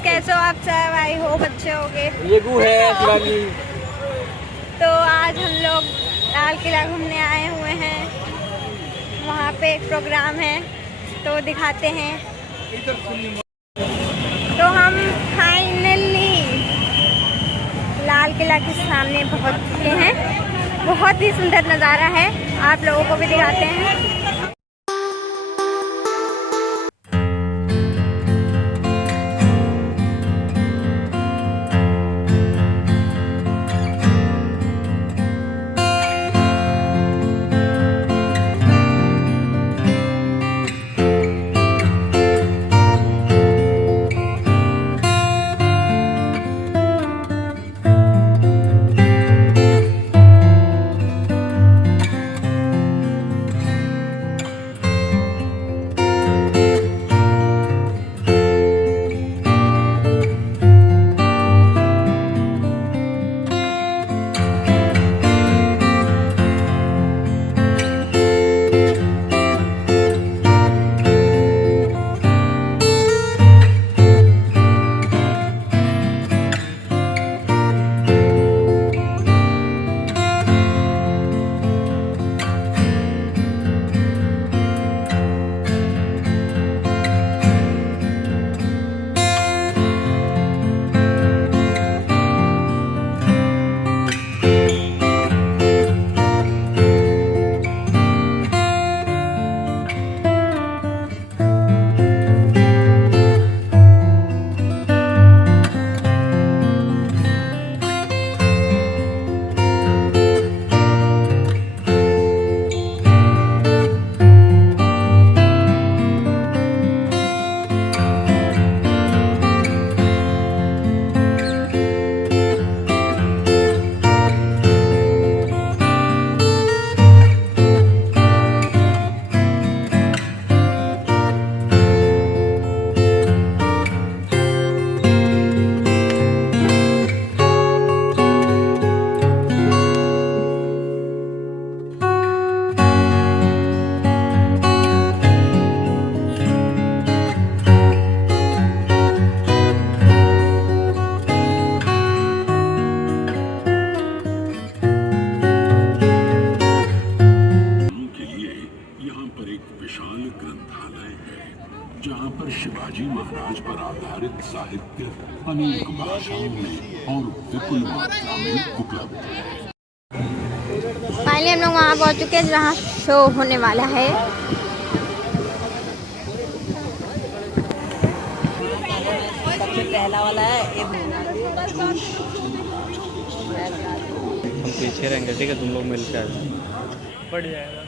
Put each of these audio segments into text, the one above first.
कैसे हो आप सब? आई होप अच्छे होगे। ये गु है शिवाजी। तो आज हम लोग लाल किला घूमने आए हुए हैं। वहाँ पे एक प्रोग्राम है तो दिखाते हैं। तो हम फाइनली लाल किला के सामने पहुँच चुके हैं। बहुत ही सुंदर नज़ारा है, आप लोगों को भी दिखाते हैं। जहाँ पर शिवाजी महाराज पर आधारित साहित्य अनेक भाषाओं में और विपुल मात्रा में उपलब्ध है। फाइनली हम लोग वहाँ पहुँच चुके हैं जहाँ शो होने वाला है। सबसे पहला वाला है हम पीछे रहेंगे, ठीक है? तुम लोग मिलकर आ जाओ, बढ़ जाएगा।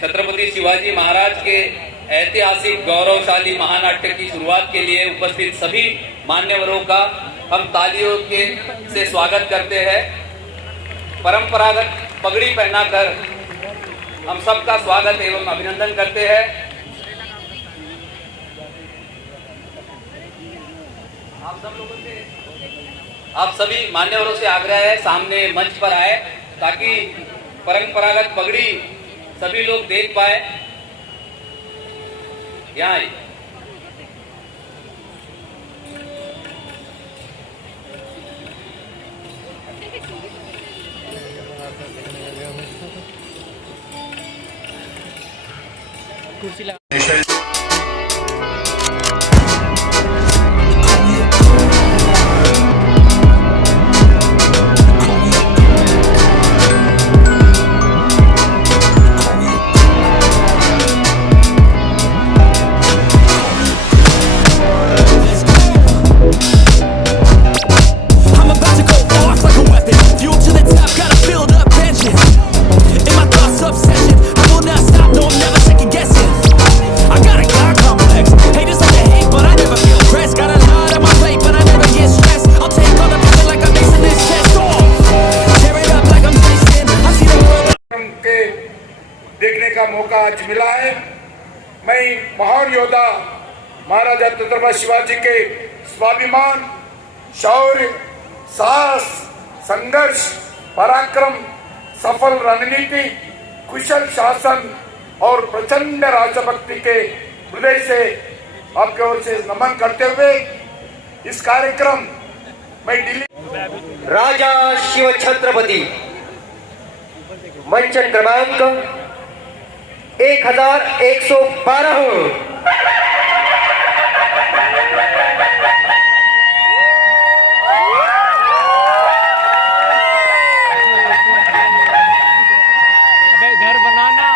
छत्रपति शिवाजी महाराज के ऐतिहासिक गौरवशाली महानाट्य की शुरुआत के लिए उपस्थित सभी मान्यवरों का हम तालियों के से स्वागत करते हैं। परंपरागत पगड़ी पहनाकर हम सबका स्वागत एवं अभिनंदन करते हैं। आप सभी मान्यवरों से आग्रह है सामने मंच पर आए ताकि परंपरागत पगड़ी सभी लोग देख पाए। यहाँ आइए। कुर्सी लगा। देखने का मौका आज मिला है। मैं महान योद्धा महाराजा छत्रपति शिवाजी के स्वाभिमान, शौर्य, साहस, संघर्ष, पराक्रम, सफल रणनीति, कुशल शासन और प्रचंड राजभक्ति के हृदय से आपके ओर से नमन करते हुए इस कार्यक्रम में दिल्ली राजा शिव छत्रपति मंचन क्रमांक 1112। घर बनाना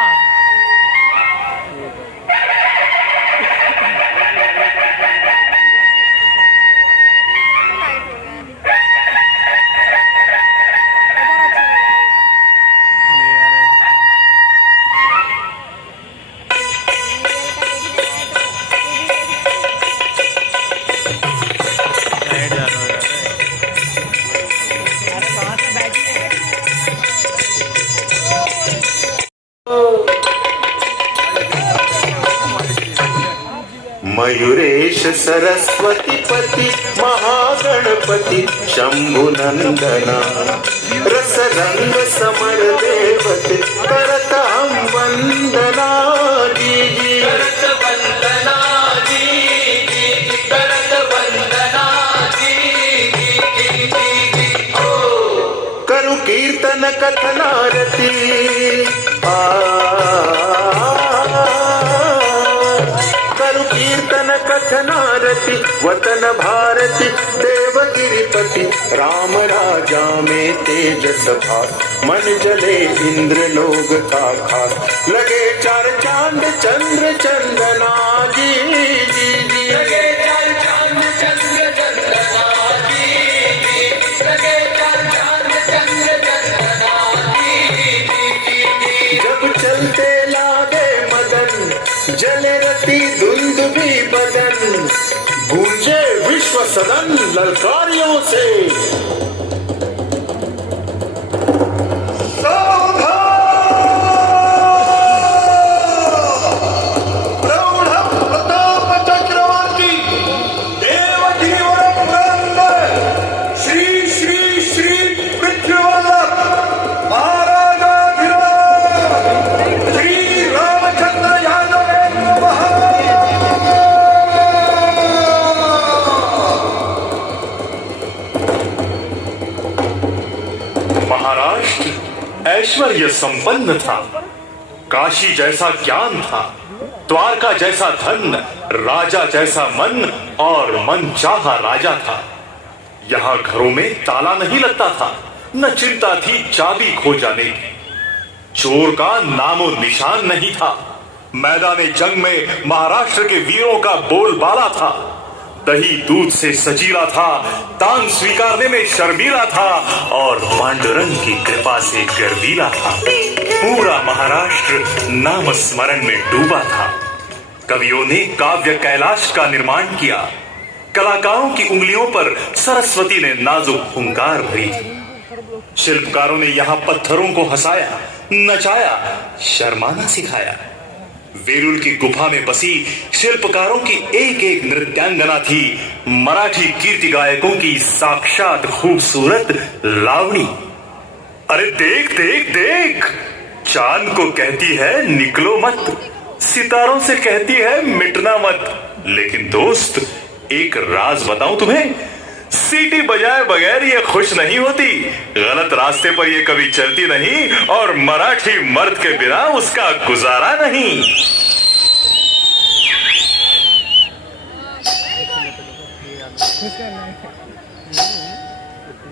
मयूरेश सरस्वती पति महागणपति शंभुनंदना रस रंग समर देवते करता हम वंदना जी जी करत वंदना जी जी करत वंदना जी जी करु कीर्तन कथनारती कीर्तन कथनारति वतन भारती देवगिरिपति राम राजा में तेजस भास मन जले इंद्र लोग का खास लगे चार चांद चंद्र चंदना जी जी जी लगे चार चांद चंद्र चंदना जी जी लगे चार चांद चंद्र चंदना जी जब चलते लागे मदन जले रति धुंध भी बदन गूंजे विश्व सदन ललकारियों से ऐश्वर्य संपन्न था, काशी जैसा ज्ञान था, द्वारका जैसा धन, राजा जैसा मन और मन चाहा राजा था। यहाँ घरों में ताला नहीं लगता था, न चिंता थी चाबी खो जाने की। चोर का नामो निशान नहीं था। मैदाने जंग में महाराष्ट्र के वीरों का बोलबाला था। दही दूध से सजीला था, दान स्वीकारने में शर्मीला था और पांडुरंग की कृपा से गर्वीला था। पूरा महाराष्ट्र नाम स्मरण में डूबा था। कवियों ने काव्य कैलाश का निर्माण किया। कलाकारों की उंगलियों पर सरस्वती ने नाजुक हुंकार भरी। शिल्पकारों ने यहाँ पत्थरों को हंसाया, नचाया, शर्माना सिखाया। वेरुल की गुफा में बसी शिल्पकारों की एक एक नृत्यांगना थी मराठी कीर्ति गायकों की साक्षात खूबसूरत लावणी। अरे देख देख देख, चांद को कहती है निकलो मत, सितारों से कहती है मिटना मत। लेकिन दोस्त एक राज बताऊं तुम्हें, सीटी बजाए बगैर ये खुश नहीं होती। गलत रास्ते पर ये कभी चलती नहीं और मराठी मर्द के बिना उसका गुजारा नहीं।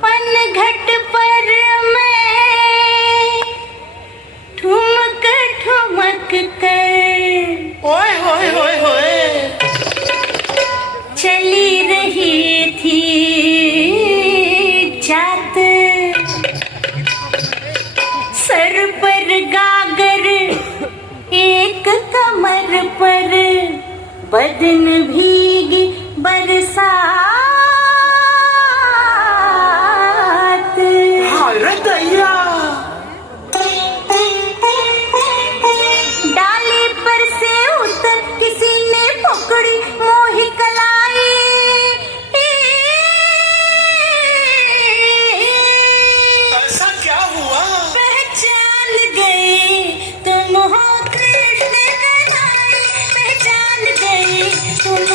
पनघट पर मैं ठुमक ठुमक कर ओए होए होए होए चली रही थी जात, सर पर गागर एक कमर पर बदन भीगी बरसात। डाली पर से उतर किसी ने पकड़ी मोही कलाई, ऐसा क्या हुआ? पहचान गए तुम हो कृष्ण कन्हैया, पहचान गए तुम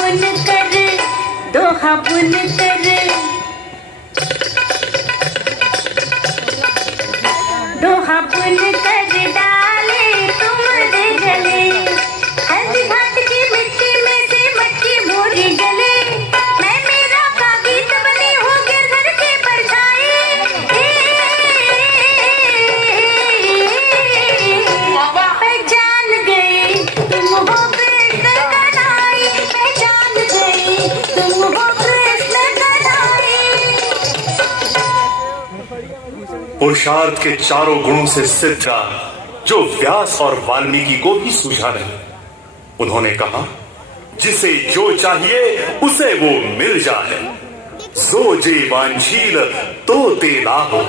बुन कर दोहा बुन कर दोहा बुन कर डाले तुम्हारे गले हल्द घाट की मिट्टी में से मटकी मोरी गले मैं मेरा का गीत बनी हूँ गिरधर के परछाई पहचान गई तुम हो कृष्ण कन्हैया पहचान गई तुम हो कृष्ण कन्हैया। पुरुषार्थ के चारों गुणों से सिद्ध जो व्यास और वाल्मीकि को भी सूझा नहीं। उन्होंने कहा जिसे जो चाहिए उसे वो मिल जाए, जो जे वांछील तो ते लाहो।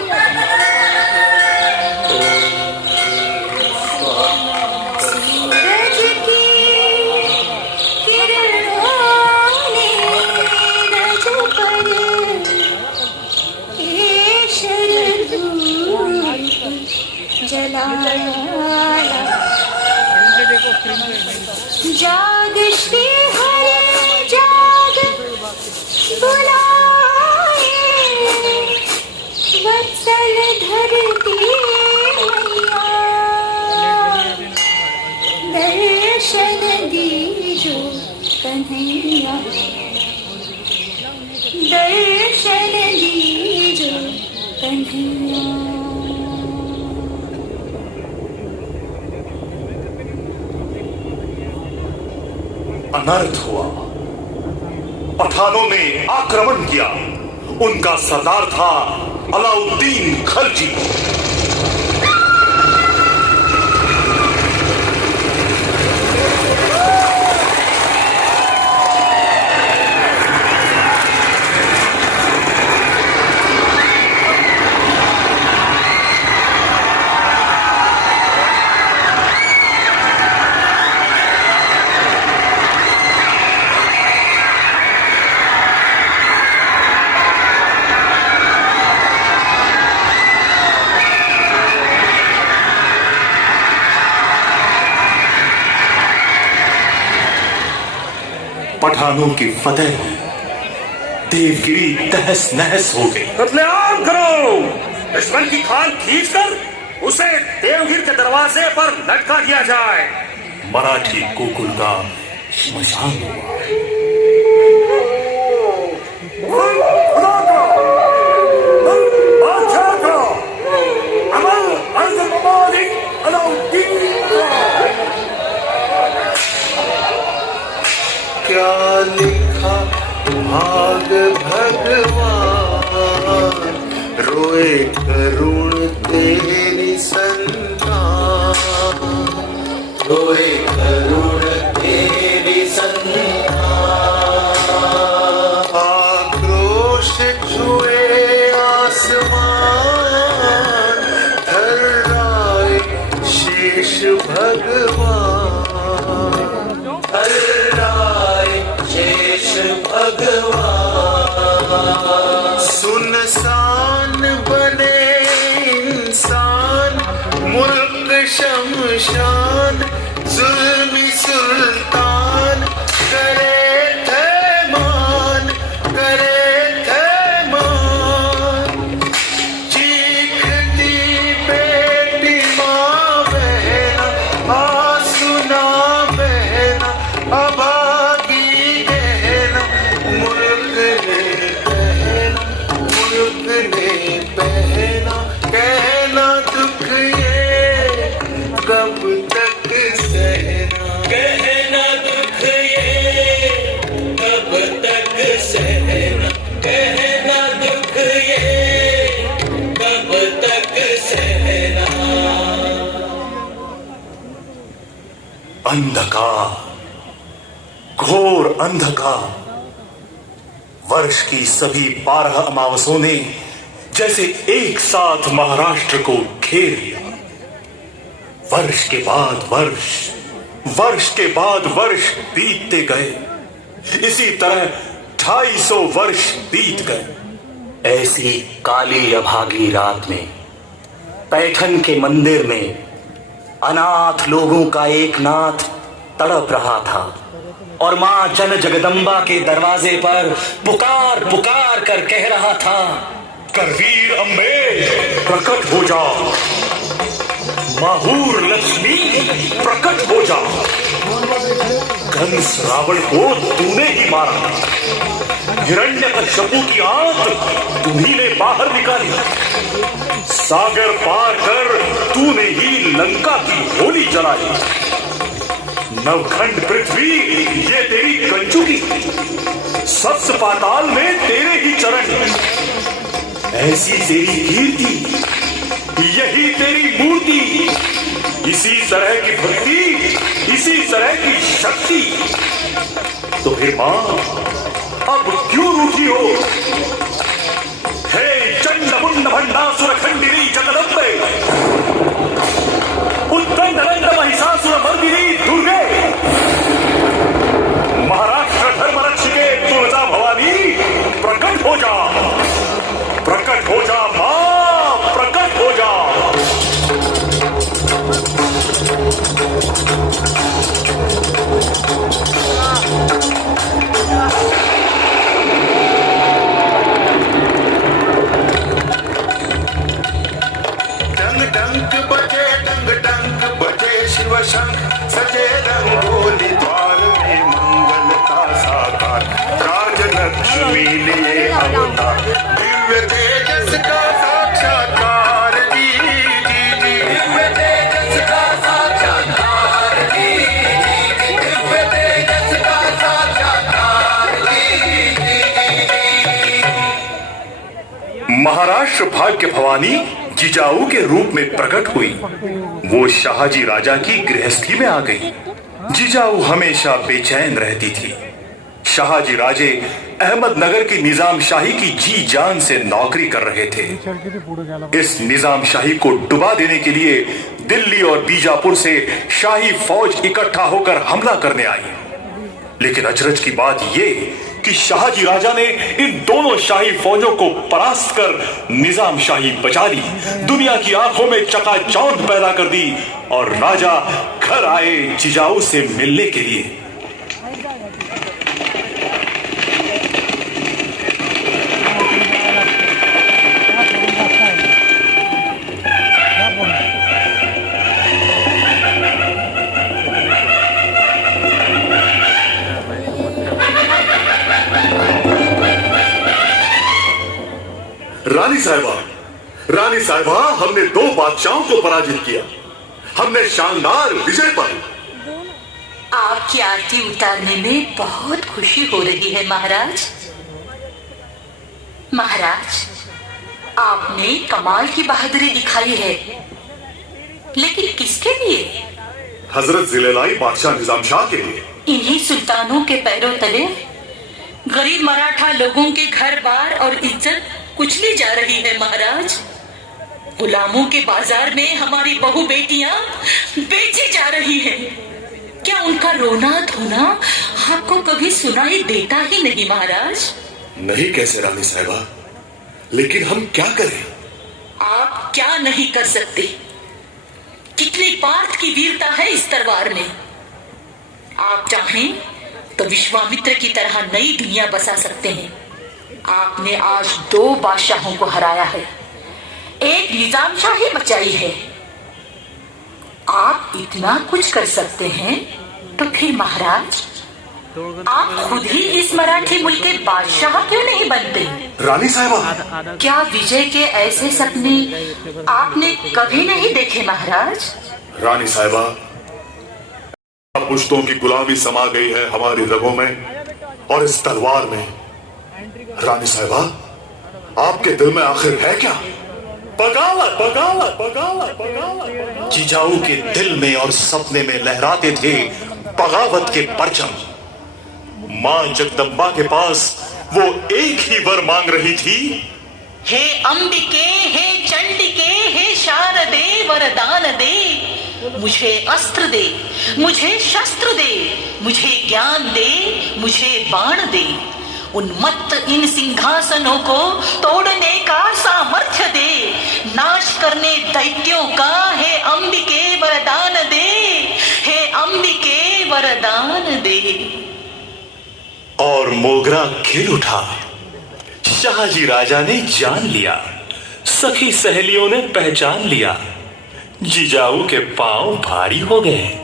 जाग श्री हरि जाग बुलाए वत्सल धरती मैया दर्शन दीजो कन्हैया दर्शन दीजो कन्हैया। अनर्थ हुआ। पठानों ने आक्रमण किया। उनका सरदार था अलाउद्दीन खलजी। पठानों की फतेह हुई। देवगिरी तहस नहस हो गई। कत्लेआम करो। दुश्मन की खाल खींचकर उसे देवगिर के दरवाजे पर लटका दिया जाए। मराठी गोकुल का श्मशान हुआ। क्या लिखा भाग भगवान, रोए करुण तेरी संतान, रोए करुण तेरी संतान। आक्रोश छुए आसमान, थर्राए शेष भगवान, सुनसान बने इंसान, मुल्क शमशान, जुल्मी सुल्तान करे थे मान, करे थे मान। चीखती बेटी माँ बहना, आंसुना बहना, अभागी कहना, मुल्क ने पहना, कहना दुख ये कब तक सहना, कहना दुख ये कब तक सहना, कहना दुख ये कब तक सहना। अंधकार, घोर अंधकार। वर्ष की सभी 12 अमावसों ने जैसे एक साथ महाराष्ट्र को घेर लिया। वर्ष के बाद वर्ष, वर्ष के बाद वर्ष बीतते गए। इसी तरह 250 वर्ष बीत गए। ऐसी काली अभागी रात में पैठन के मंदिर में अनाथ लोगों का एक नाथ तड़प रहा था और मां जन जगदम्बा के दरवाजे पर पुकार पुकार कर कह रहा था, करवीर अम्बे प्रकट हो जा, माहूर लक्ष्मी प्रकट हो जा। कंस रावण को तूने ही मारा, हिरण्यकश्यपु की आंत तुम्ही ने बाहर निकाली, सागर पार कर तूने ही लंका की होली जलाई। नवखंड पृथ्वी ये तेरी कंचुकी, सप्त पाताल में तेरे ही चरण। ऐसी तेरी कीर्ति, यही तेरी मूर्ति, इसी तरह की भक्ति, इसी तरह की शक्ति। तो हे मां अब क्यों रूठी हो? हे चंड मुंड भंडासुर खंडिनी जगदम्बे, उत्तंड दंड महिषासुर मर्दिनी दुर्गे, महाराष्ट्र धर्म रक्षिके तुळजा भवानी प्रकट हो जा, प्रकट हो जा मां, प्रकट हो जा। डंक बजे डंग डंक बजे शिव शंख सजे रंगोली द्वार में मंगल का साकार, राज लक्ष्मी लिए अवतार, दिव्य तेजस का साक्षात्कार जी जी जी, दिव्य तेजस का साक्षात्कार जी जी, दिव्य तेजस का साक्षात्कार जी जी। महाराष्ट्र भाग्य भवानी जिजाऊ के रूप में प्रकट हुई। वो शाहजी राजा की गृहस्थी में आ गई। जिजाऊ हमेशा बेचैन रहती थी। शाहजी राजे अहमदनगर की निजाम शाही की जी जान से नौकरी कर रहे थे। इस निजाम शाही को डुबा देने के लिए दिल्ली और बीजापुर से शाही फौज इकट्ठा होकर हमला करने आई। लेकिन अचरज की बात यह कि शाहजी राजा ने इन दोनों शाही फौजों को परास्त कर निजाम शाही बचा ली, दुनिया की आंखों में चकाचौंध पैदा कर दी और राजा घर आए जिजाऊ से मिलने के लिए। रानी साहिबा, हमने 2 बादशाहों को पराजित किया। हमने शानदार विजय पाई। आपकी आरती उतारने में बहुत खुशी हो रही है महाराज। महाराज, आपने कमाल की बहादुरी दिखाई है, लेकिन किसके लिए? हजरत जिलेलाई बादशाह निजाम शाह के लिए। इन्हीं सुल्तानों के पैरों तले गरीब मराठा लोगों के घर बार और इज्जत कुचली जा रही है महाराज। गुलामों के बाजार में हमारी बहू बेटियां बेची जा रही हैं। क्या उनका रोना धोना आपको कभी सुनाई देता ही नहीं महाराज? नहीं कैसे रानी साहिबा, लेकिन हम क्या करें? आप क्या नहीं कर सकते? कितनी पार्थ की वीरता है इस तलवार में। आप चाहें तो विश्वामित्र की तरह नई दुनिया बसा सकते हैं। आपने आज 2 बादशाहों को हराया है, एक निजाम शाही बचाई है। आप इतना कुछ कर सकते हैं तो फिर महाराज आप खुद ही इस मराठी मुल्क के बादशाह क्यों नहीं बनते? रानी साहिबा, क्या विजय के ऐसे सपने आपने कभी नहीं देखे महाराज? रानी साहिबा, पुश्तों की गुलामी समा गई है हमारी रगों में और इस तलवार में। रानी साहिबा, आपके दिल में आखिर है क्या? बगावत बगावत बगावत बगावत। जिजाऊ के दिल में और सपने में लहराते थे बगावत के परचम। मां जगदम्बा के पास वो एक ही वर मांग रही थी, हे अंबिके, हे चंडिके, हे शारदे वरदान दे, मुझे अस्त्र दे, मुझे शस्त्र दे, मुझे ज्ञान दे, मुझे बाण दे, उन्मत्त इन सिंहासनों को तोड़ने का सामर्थ्य दे, नाश करने दैत्यों का हे अंबिके वरदान दे, हे अंबिके वरदान दे। और मोगरा खिल उठा। शाहजी राजा ने जान लिया, सखी सहेलियों ने पहचान लिया, जिजाऊ के पांव भारी हो गए।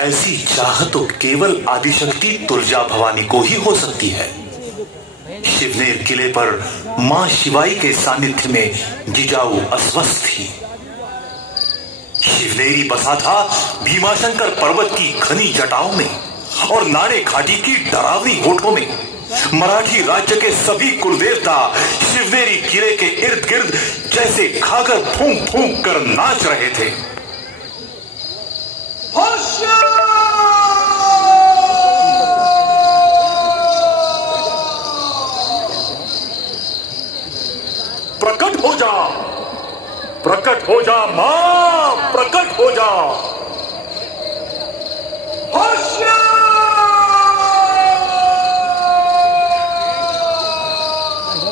ऐसी चाह तो केवल आदिशक्ति तुलजा भवानी को ही हो सकती है। शिवनेर किले पर मां शिवाई के सानिध्य में जिजाऊ अस्वस्थ थी। शिवनेरी बसा था भीमाशंकर पर्वत की घनी जटाओं में और नाड़े घाटी की डरावनी होठों में। मराठी राज्य के सभी कुलदेवता शिवनेरी किले के इर्द गिर्द जैसे खाकर फूंक फूंक कर नाच रहे थे। प्रकट हो जा, प्रकट हो जा मां, प्रकट हो जा।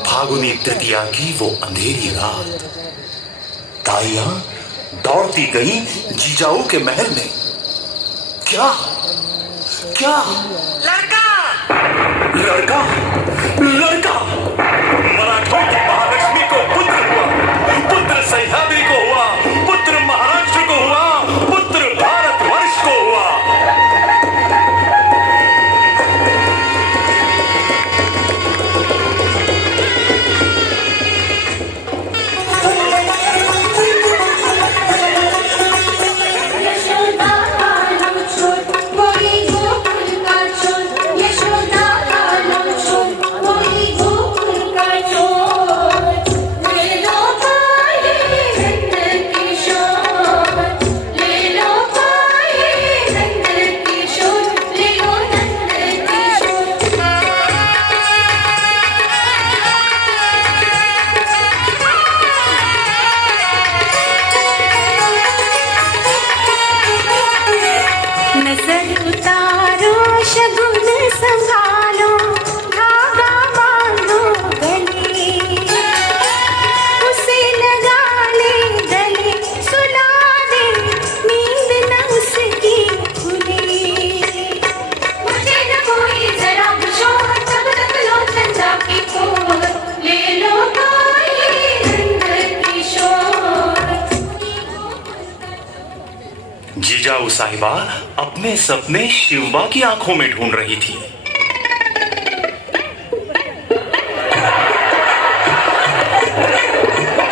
फागुनी तृतीया की वो अंधेरी रात, ताइयां दौड़ती गई जीजाऊ के महल में। क्या क्या? लड़का, लड़का, लड़का। मराठों की महालक्ष्मी को पुत्र हुआ, पुत्र सह्याद्री को हुआ, पुत्र महाराष्ट्र को हुआ, पुत्र भारतवर्ष को हुआ। जिजाऊ साहिबा अपने सपने शिवबा की आंखों में ढूंढ रही थी।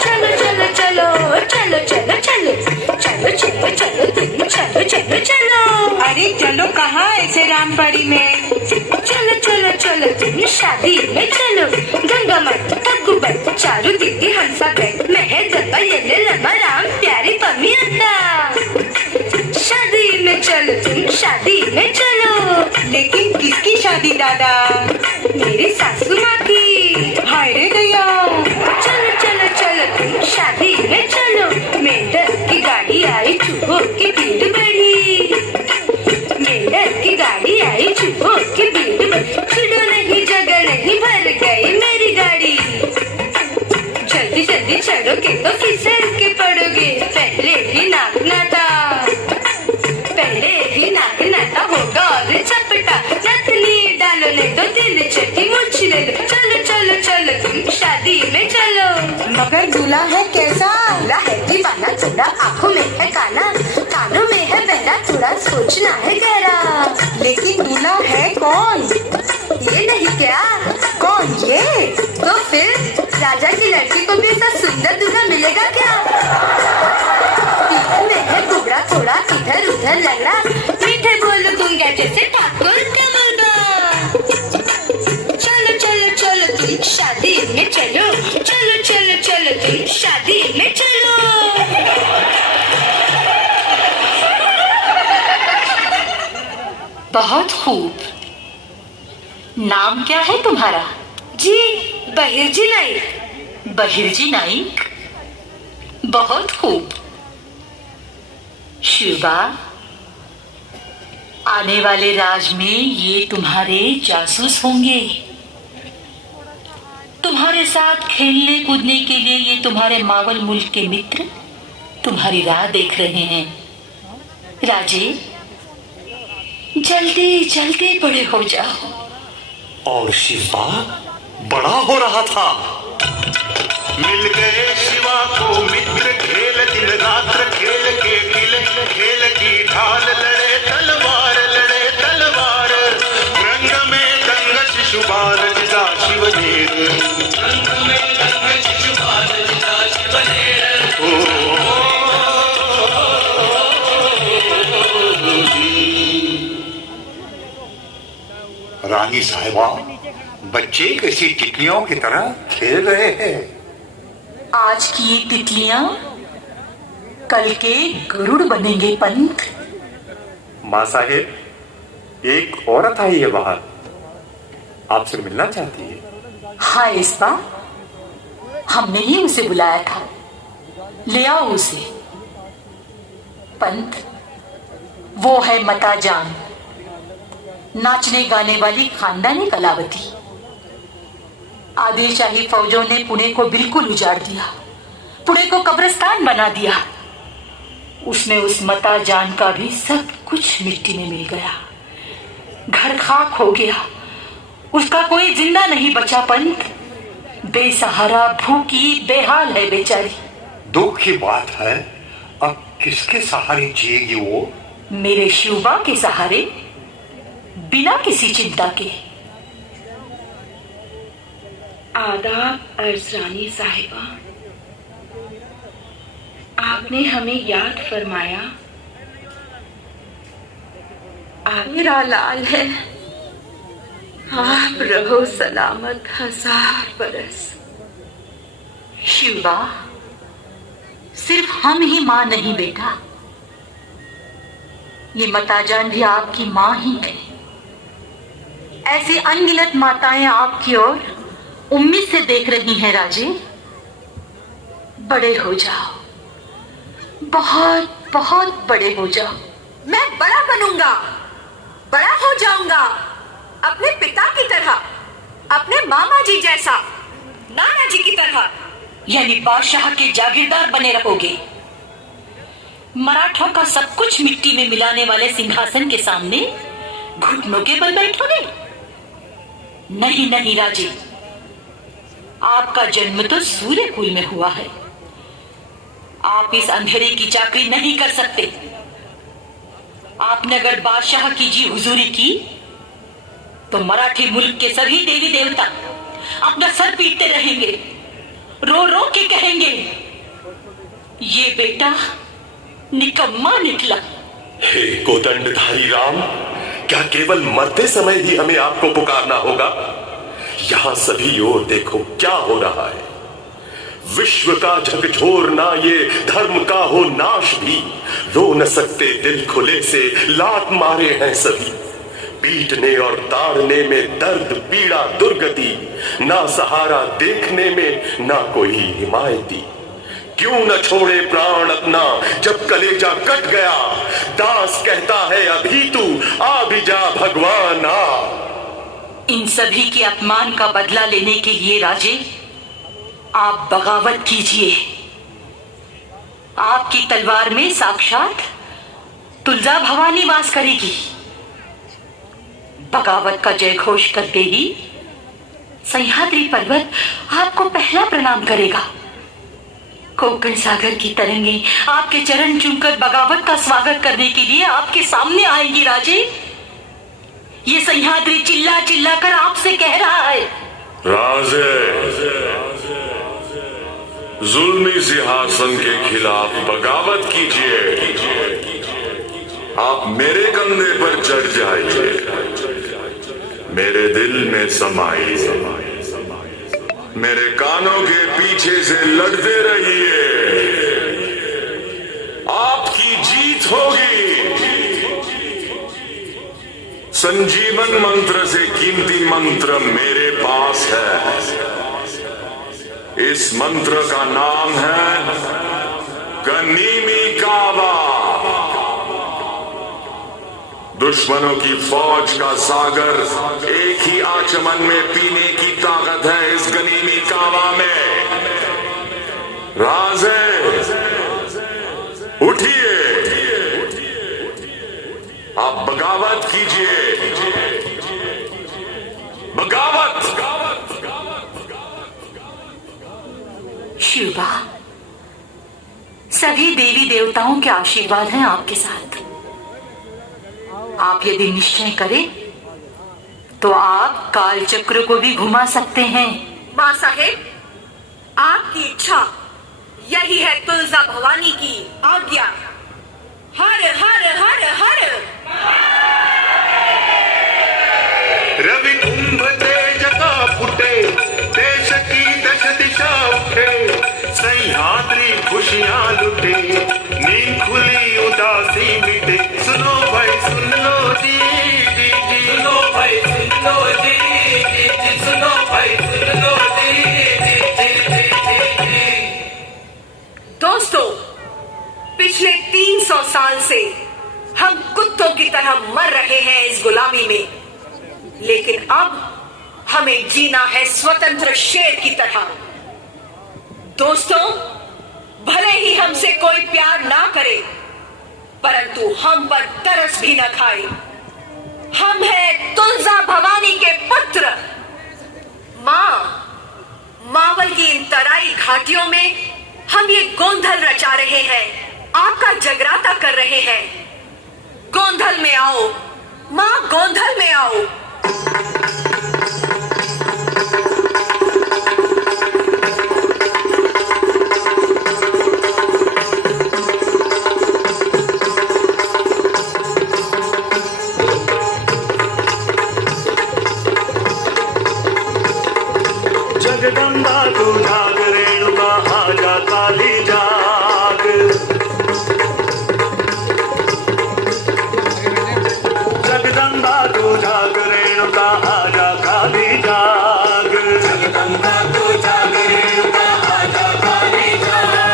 चलो चलो चलो चलो चलो चलो चलो चलो चलो तुम चलो चलो चलो। अरे चलो कहाँ ऐसे रामबाड़ी में? चलो चलो चलो तुम शादी में चलो। गंगा माता तकुबर चारू दीदी हंसा गए मेहर दत्ता ये लम्बा राम प्यारी पमी अत्ता। शादी में चलो तुम शादी में चलो। लेकिन किसकी शादी दादा? मेरी सासू माँ की। हाय रे गया। चलो चलो चलो तुम शादी में चलो। मेंढक की गाड़ी आई चूहों की भीड़ बढ़ी। मेंढक की गाड़ी आई चूहों की भीड़ बढ़ी। चिड़ो नहीं जगह नहीं भर गई मेरी गाड़ी। जल्दी जल्दी चढ़ोगे तो फिसल के पड़ोगे। पहले ही नाचना था, पहले ही नाचना था होगा और चपटा। नथनी डालो नहीं तो दिल चटी मुझ ले लो। चलो चलो चलो तुम शादी में चलो। मगर दूल्हा है कैसा? दूल्हा है दीवाना, थोड़ा आंखों में है काला, कानों में है बहरा, थोड़ा सोचना है गहरा। लेकिन दूल्हा है कौन? ये नहीं क्या? कौन ये? तो फिर राजा की लड़की को भी ऐसा सुंदर दूल्हा मिलेगा क्या? में है कुबड़ा थोड़ा इधर उधर लग रहा, मीठे बोलो गुंगा जैसे ठाकुर क्या बोलगा। चलो चलो चलो तुम शादी में चलो। चलो चलो चलो तुम शादी में चलो। बहुत खूब। नाम क्या है तुम्हारा? जी बहिर्जी नाइक। बहिर्जी नाइक, बहुत खूब। शिवबा, आने वाले राज में ये तुम्हारे जासूस होंगे। तुम्हारे साथ खेलने कूदने के लिए ये तुम्हारे मावल मुल्क के मित्र तुम्हारी राह देख रहे हैं। राजे, जल्दी जल्दी बड़े हो जाओ। और शिवा बड़ा हो रहा था। मिल गए शिवा को मित्र, खेल दिन रात्र खेल के दिल, खेल की ढाल लड़े तलवार, लड़े तलवार। रंग में दंग शिशुपाल जिदा शिवनेर, रंग में दंग शिशुपाल जिदा शिवनेर। रानी साहिबा, बच्चे किसी टिकलियों की तरह खेल रहे हैं। आज की ये तितलियां कल के गरुड़ बनेंगे पंत। माँ साहेब, एक औरत आई है बाहर, आपसे मिलना चाहती है। हाँ इस्बा, हमने ही उसे बुलाया था, ले आओ उसे। पंत, वो है मता जान, नाचने गाने वाली खानदानी कलावती। आदिलशाही फौजों ने पुणे को बिल्कुल उजाड़ दिया, पुणे को कब्रिस्तान बना दिया। उसमें उस मता जान का भी सब कुछ मिट्टी में मिल गया, घर खाक हो गया, उसका कोई जिंदा नहीं बचा पंत। बेसहारा भूखी बेहाल है बेचारी। दुख की बात है, अब किसके सहारे जिएगी वो? मेरे शिवबा के सहारे, बिना किसी चिंता के। आदाब अर्ज़रानी साहिबा, आपने हमें याद फरमाया। आप मेरा लाल है, आप रहो सलामत 1000 बरस। शिवबा, सिर्फ हम ही माँ नहीं बेटा, ये मताजान भी आपकी माँ ही है। ऐसी अनगिनत माताएं आपकी ओर उम्मीद से देख रही हैं राजे। बड़े हो जाओ, बहुत बहुत बड़े हो जाओ। मैं बड़ा बनूंगा, बड़ा हो जाऊंगा, अपने पिता की तरह, अपने मामा जी जैसा, नाना जी की तरह। यानी बादशाह के जागीरदार बने रहोगे। मराठों का सब कुछ मिट्टी में मिलाने वाले सिंहासन के सामने घुटनों के बल बैठोगे? नहीं नहीं राजे, आपका जन्म तो सूर्य कुल में हुआ है। आप इस अंधेरे की चाकरी नहीं कर सकते। आपने अगर बादशाह की जी हुजूरी की तो मराठी मुल्क के सभी देवी देवता अपना सर पीटते रहेंगे, रो रो के कहेंगे, ये बेटा निकम्मा निकला। हे कोदंडधारी राम, क्या केवल मरते समय ही हमें आपको पुकारना होगा? यहां सभी ओर देखो क्या हो रहा है। विश्व का झकझोरना, ये धर्म का हो नाश भी। रो न सकते दिल खुले से, लात मारे हैं सभी। पीटने और ताड़ने में दर्द पीड़ा दुर्गति, ना सहारा देखने में ना कोई हिमायती। क्यों न छोड़े प्राण अपना जब कलेजा कट गया, दास कहता है अभी तू आ भी जा भगवान आ। इन सभी के अपमान का बदला लेने के लिए राजे आप बगावत कीजिए। आपकी तलवार में साक्षात तुलजा भवानी वास करेगी। बगावत का जय घोष करते ही सह्याद्री पर्वत आपको पहला प्रणाम करेगा। कोकण सागर की तरंगे आपके चरण चूमकर बगावत का स्वागत करने के लिए आपके सामने आएंगी राजे। ये सह्याद्री चिल्ला चिल्ला कर आपसे कह रहा है, राजे, जुल्मी सिंहासन के खिलाफ बगावत कीजिए। आप मेरे कंधे पर चढ़ जाइए, मेरे दिल में समाइए, मेरे कानों के पीछे से लड़ते रहिए। आपकी जीत होगी। संजीवन मंत्र से कीमती मंत्र मेरे पास है। इस मंत्र का नाम है गनीमी कावा। दुश्मनों की फौज का सागर एक ही आचमन में पीने की ताकत है इस गनीमी कावा में। राज है, उठिए, आप बगावत कीजिए, बगावत। शिवा, सभी देवी देवताओं के आशीर्वाद हैं आपके साथ। आप यदि निश्चय करें तो आप काल चक्र को भी घुमा सकते हैं। माँ साहेब, आपकी इच्छा यही है, तुलजा भवानी की आज्ञा। हर हर हर हर। रवि कुंभ तेज का फुटे, देश की दश दिशा उठे, सह्याद्री खुशियां लुटे, नींद खुली उदासी मिटे। सुनो भाई सुन लो जी, जी जी सुनो भाई सुन लो जी, जी जी सुनो भाई सुन लो जी, जी जी जी जी। दोस्तों, पिछले 300 साल से हम कुत्तों की तरह मर रहे हैं इस गुलामी में, लेकिन अब हमें जीना है स्वतंत्र शेर की तरह। दोस्तों, भले ही हमसे कोई प्यार ना करे, परंतु हम पर तरस भी न खाए। हम हैं तुलजा भवानी के पुत्र। मावल की इन तराई घाटियों में हम ये गोंधल रचा रहे हैं, आपका जगराता कर रहे हैं। गोंधल में आओ माँ, गोंधल में आओ। जगदम्बा तू जाग, रेणुका आजा काली जाग। जगदम्बा तू जाग, रेणुका आजा काली जाग। जगदम्बा तू जाग, रेणुका आजा काली जाग।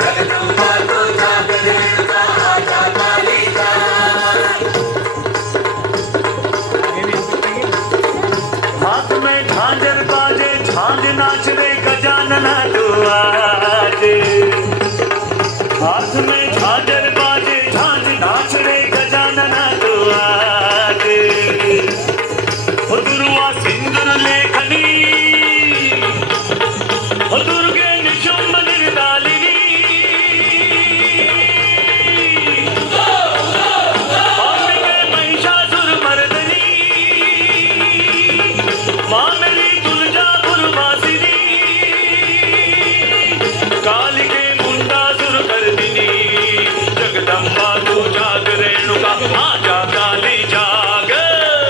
जगदम्बा तू जाग, रेणुका आजा काली जाग। हाथ में झांझर बाजे, झांझ नाच रे गजानना तू आज। हाथ में झांझर बाजे, झांझ नाच रे गजानना तू आज। हो दुर्वा सिंदूर लेखनी, हो दुर्गे निशुंभ निर्दालिनी। पापी में महिषासुर मर्दनी, माँ मेरी तुलजा पुरवासिनी। काल के मुंडासुर गर्दिनी, जगदम्बा तू जाग, रेणुका आजा काली जाग।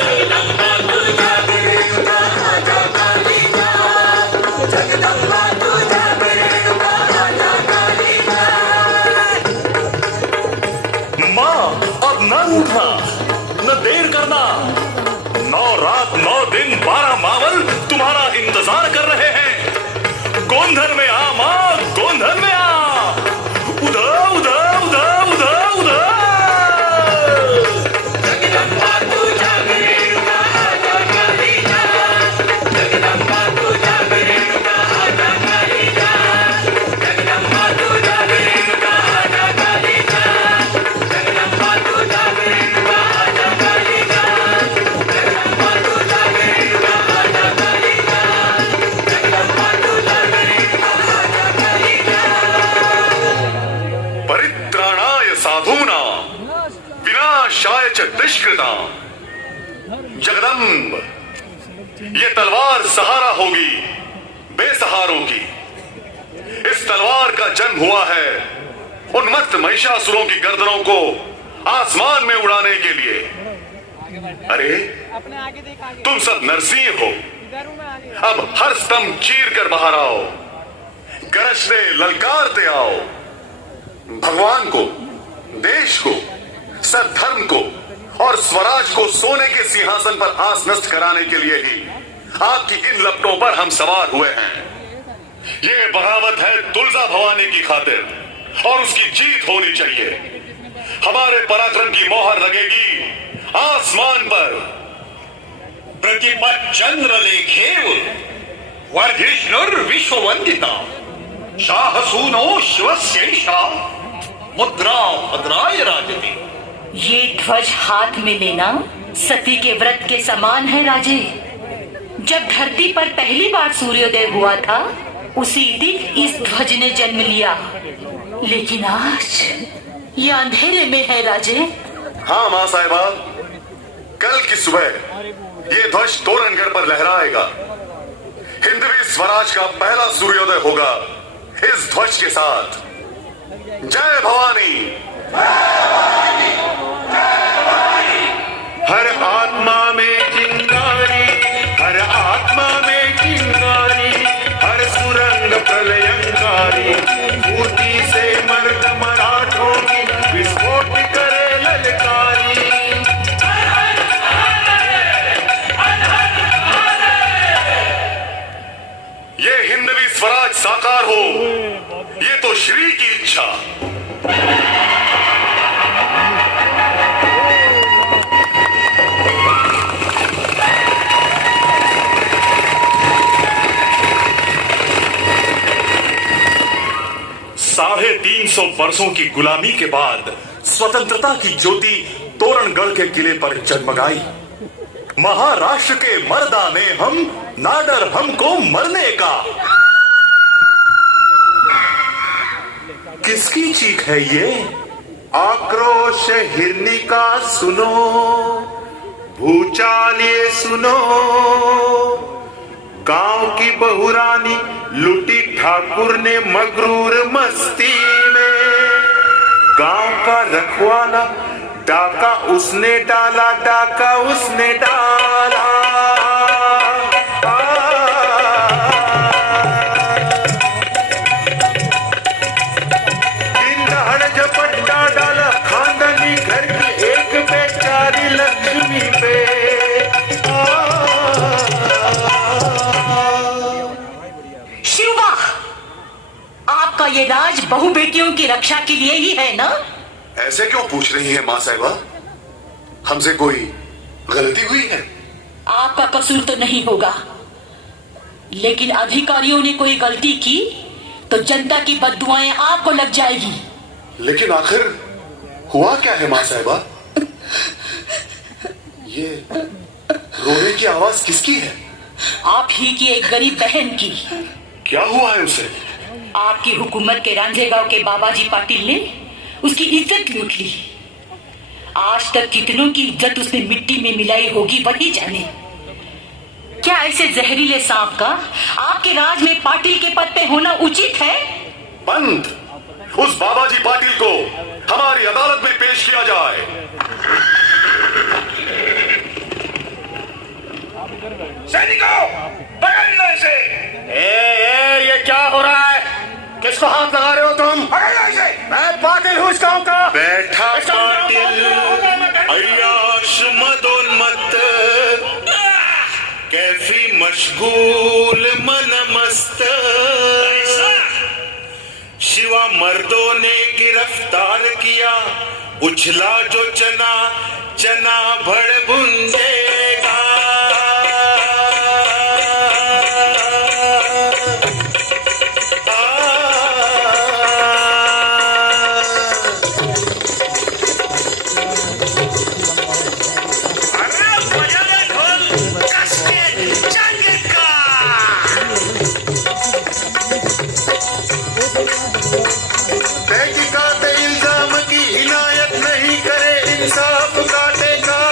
जगदम्बा तू जाग, रेणुका आजा काली जाग। जगदम्बा तू जाग, रेणुका आजा काली जाग। माँ, अब न रूठना, न देर करना। 9 रात 9 दिन 12 मावल तुम्हारा इंतजार कर रहे हैं। गोंधल में आ माँ, गोंधल में आ। उदा उदा उदा उदा उदा। जगदम्बा तू जाग, रेणुका आजा काली जाग। जगदम्बा तू जाग, रेणुका आजा काली जाग। जगदम्बा तू जाग, रेणुका आजा काली जाग। जगदम्बा तू जाग, रेणुका आजा काली जाग। जगदम्बा तू जाग, रेणुका आजा काली जाग। जगदम्बा तू जाग, रेणुका आजा काली जाग। परित्राणाय साधूना, विनाशाय च दुष्कृतां। जगदम्ब, ये तलवार सहारा होगी बेसहारों की। इस तलवार का जन्म हुआ है उन्मत्त महिषासुरों की गर्दनों को आसमान में उड़ाने के लिए। अरे तुम सब नरसिंह हो, अब हर स्तंभ चीर कर बाहर आओ, गरजते ललकारते आओ। भगवान को, देश को, सद्धर्म को और स्वराज को सोने के सिंहासन पर आसनस्थ कराने के लिए ही आपकी इन लपटों पर हम सवार हुए हैं। ये बगावत है तुलजा भवानी की खातिर और उसकी जीत होनी चाहिए। हमारे पराक्रम की मोहर लगेगी आसमान पर प्रतिपद चंद्र लेखेव वर्धिष्णुर विश्ववंदिता शाहसूनो शिवस्यैषा मुद्रा भद्राय राजते। ये ध्वज हाथ में लेना सती के व्रत के समान है राजे। जब धरती पर पहली बार सूर्योदय हुआ था उसी दिन इस ध्वज ने जन्म लिया, लेकिन आज ये अंधेरे में है राजे। हाँ माँ साहिबा, कल की सुबह ये ध्वज तोरणगढ़ पर लहराएगा। हिंदवी स्वराज का पहला सूर्योदय होगा इस ध्वज के साथ। जय भवानी। हर आत्मा में चिंगारी, हर आत्मा में चिंगारी, हर सुरंग प्रलयंकारी, ऊटी से मर्द मराठों की विस्फोट करे ललकारी। ये हिंदवी स्वराज साकार हो, ये तो श्री की इच्छा। साढ़े 300 वर्षों की गुलामी के बाद स्वतंत्रता की ज्योति तोरणगढ़ के किले पर जगमगाई। महाराष्ट्र के मर्दाने हम, ना डर हमको मरने का। किसकी चीख है ये? आक्रोश हिरनी का सुनो, भूचाल ये सुनो। गांव की बहुरानी लुटी ठाकुर ने मगरूर मस्ती में। गांव का रखवाला डाका उसने डाला, डाका उसने डाला। दिन दहाड़ झपट्टा डाला खानदानी घर की एक बेचारी लक्ष्मी पे। शिवा, आपका ये राज बहु बेटियों की रक्षा के लिए ही है ना? ऐसे क्यों पूछ रही है माँ साहिबा? हमसे कोई गलती हुई है? आपका कसूर तो नहीं होगा, लेकिन अधिकारियों ने कोई गलती की तो जनता की बद्दुआएं आपको लग जाएगी। लेकिन आखिर हुआ क्या है माँ साहिबा? ये रोने की आवाज किसकी है? आप ही की एक गरीब बहन की। क्या हुआ है उसे? आपकी हुकूमत के रांझे गांव के बाबाजी पाटिल ने उसकी इज्जत लूट ली। आज तक कितनों की इज्जत उसने मिट्टी में मिलाई होगी वही जाने। क्या ऐसे जहरीले सांप का आपके राज में पाटिल के पद पे होना उचित है? बंद। उस बाबाजी पाटिल को हमारी अदालत में पेश किया जाए। सैनिकों, पकड़ना इसे। ये क्या हो रहा है? किसको हाथ लगा रहे हो तुम? पकड़ना इसे। मैं पाटिल हूँ इस गांव का। बैठा पाटिल अय्याश मदोन्मत्त, कैफी मशगूल मन मस्त। शिवा मर्दों ने गिरफ्तार किया, उछला जो चना, चना भड़ भुंजेगा। तहकीकात इल्जाम की इनायत नहीं करे, इंसाफ काटेगा।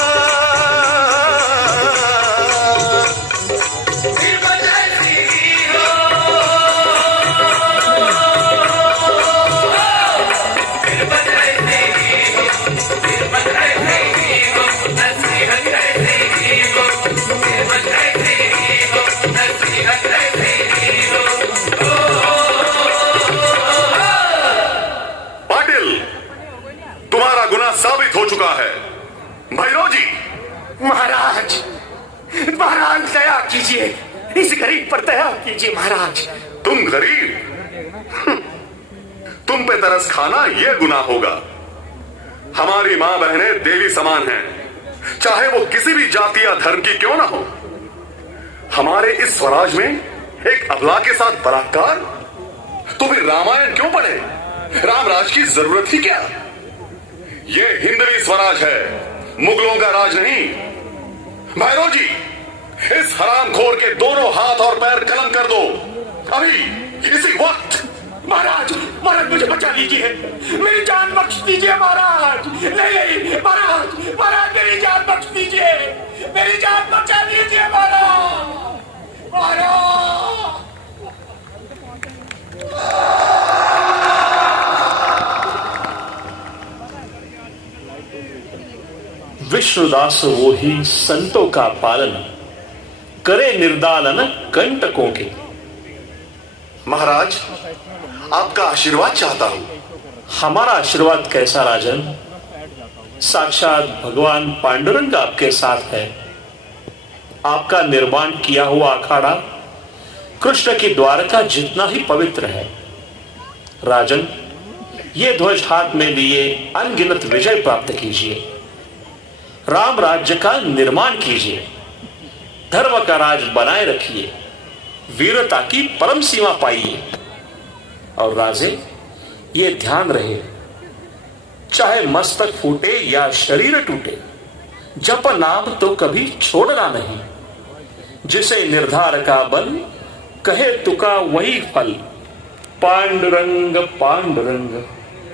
साबित हो चुका है। भैरव जी। महाराज, महाराज दया कीजिए, इस गरीब पर दया कीजिए महाराज। तुम गरीब? तुम पे तरस खाना यह गुनाह होगा। हमारी माँ बहनें देवी समान हैं, चाहे वो किसी भी जाति या धर्म की क्यों ना हो। हमारे इस स्वराज में एक अबला के साथ बलात्कार? तो फिर रामायण क्यों पढ़े? रामराज की जरूरत ही क्या? ये हिंदवी स्वराज है, मुगलों का राज नहीं। भैरव जी, इस हरामखोर के दोनों हाथ और पैर कलम कर दो अभी, इसी वक्त। महाराज, महाराज मुझे बचा लीजिए, मेरी जान बख्श दीजिए महाराज। नहीं महाराज, महाराज मेरी जान बख्श दीजिए, मेरी जान बचा लीजिए महाराज, महाराज। विष्णुदास वो ही संतों का पालन, करे निर्दालन कंटकों के। महाराज, आपका आशीर्वाद चाहता हूं। हमारा आशीर्वाद कैसा राजन? साक्षात भगवान पांडुरंग आपके साथ है। आपका निर्माण किया हुआ अखाड़ा कृष्ण की द्वारका जितना ही पवित्र है। राजन, ये ध्वज हाथ में लिए अनगिनत विजय प्राप्त कीजिए, राम राज्य का निर्माण कीजिए, धर्म का राज बनाए रखिए, वीरता की परम सीमा पाइए। और राजे, ये ध्यान रहे, चाहे मस्तक फूटे या शरीर टूटे, जप नाम तो कभी छोड़ना नहीं। जिसे निर्धार का बल, कहे तुका वही फल। पांडुरंग पांडुरंग।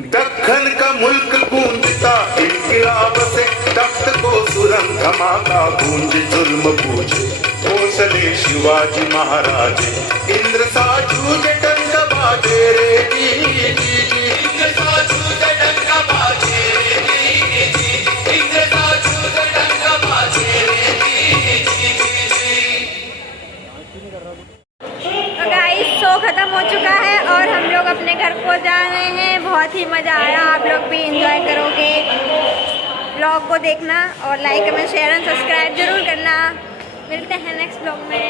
दक्खन का मुल्क गूंजता इनकलाब से, तख्त को सुरंग धमाका गूंज जुल्म पूछे। हौसले शिवाजी महाराज, इंद्र साजू जटंग बाजे रे जी जी जी। इंद्र साजू जटंग बाजे रे जी, इंद्र साजू जटंग बाजे रे जी जी। तो गाइस, शो खत्म हो चुका है और हम लोग अपने घर को जा रहे हैं। बहुत ही मज़ा आया, आप लोग भी एंजॉय करोगे। ब्लॉग को देखना और like comment share and subscribe जरूर करना। मिलते हैं नेक्स्ट ब्लॉग में।